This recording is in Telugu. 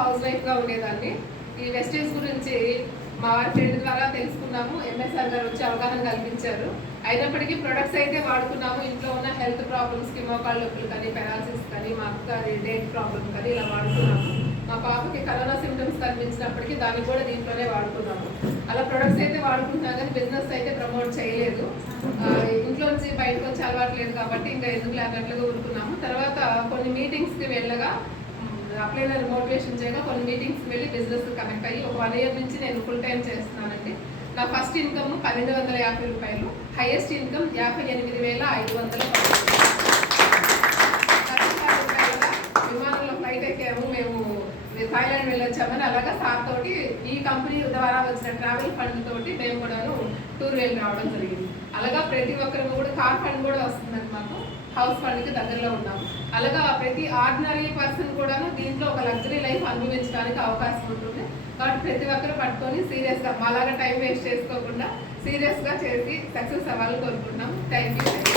హౌస్ వైఫ్గా ఉండేదాన్ని. ఈ వెస్టేజ్ గురించి మా వారి ఫ్రెండ్ ద్వారా తెలుసుకున్నాము. ఎంఎస్ఆర్ గారు వచ్చి అవగాహన కల్పించారు. అయినప్పటికీ ప్రొడక్ట్స్ అయితే వాడుకున్నాము. ఇంట్లో ఉన్న హెల్త్ ప్రాబ్లమ్స్కి, మోకాళ్ళ నొప్పులు కానీ, పెరాలసిస్ కానీ, మా అక్కది డేట్ ప్రాబ్లమ్ కానీ ఇలా వాడుకున్నాము. మా పాపకి కరోనా సిమ్టమ్స్ కనిపించినప్పటికీ దాన్ని కూడా దీంట్లోనే వాడుకున్నాము. అలా ప్రొడక్ట్స్ అయితే వాడుకుంటున్నా కానీ బిజినెస్ అయితే ప్రమోట్ చేయలేదు. ఇంట్లోంచి బయటకు వచ్చి అలవాటు లేదు కాబట్టి ఇంకా ఎందుకు అన్నట్లుగా ఊరుకున్నాము. తర్వాత కొన్ని మీటింగ్స్కి వెళ్ళగా అప్లైనర్ మోటివేషన్ చేయగా కొన్ని మీటింగ్స్కి వెళ్ళి బిజినెస్ కనెక్ట్ అయ్యి ఒక 1 ఇయర్ నుంచి నేను ఫుల్ టైం చేస్తున్నానండి. నా ఫస్ట్ ఇన్కమ్ 1250 రూపాయలు, హైయెస్ట్ ఇన్కమ్ 58,500 విమానంలో ఫ్లైట్ ఎక్కాము. మేము థాయిలాండ్ వెళ్ళొచ్చామని అలాగా సార్ తోటి ఈ కంపెనీ ద్వారా వచ్చిన ట్రావెల్ ఫండ్ తోటి మేము కూడాను టూర్ వెళ్ళి రావడం జరిగింది. అలాగా ప్రతి ఒక్కరికి కూడా కార్ ఫండ్ కూడా వస్తుందని మాకు హౌస్ ఫండ్కి దగ్గరలో ఉన్నాము. అలాగా ప్రతి ఆర్డినరీ పర్సన్ కూడాను దీంట్లో ఒక లగ్జరీ లైఫ్ అనుభవించడానికి అవకాశం ఉంటుంది. కాబట్టి ప్రతి ఒక్కరు పట్టుకొని సీరియస్గా మాలాగా టైం వేస్ట్ చేసుకోకుండా సీరియస్గా చేసి సక్సెస్ అవ్వాలని కోరుకుంటున్నాం. Thank you.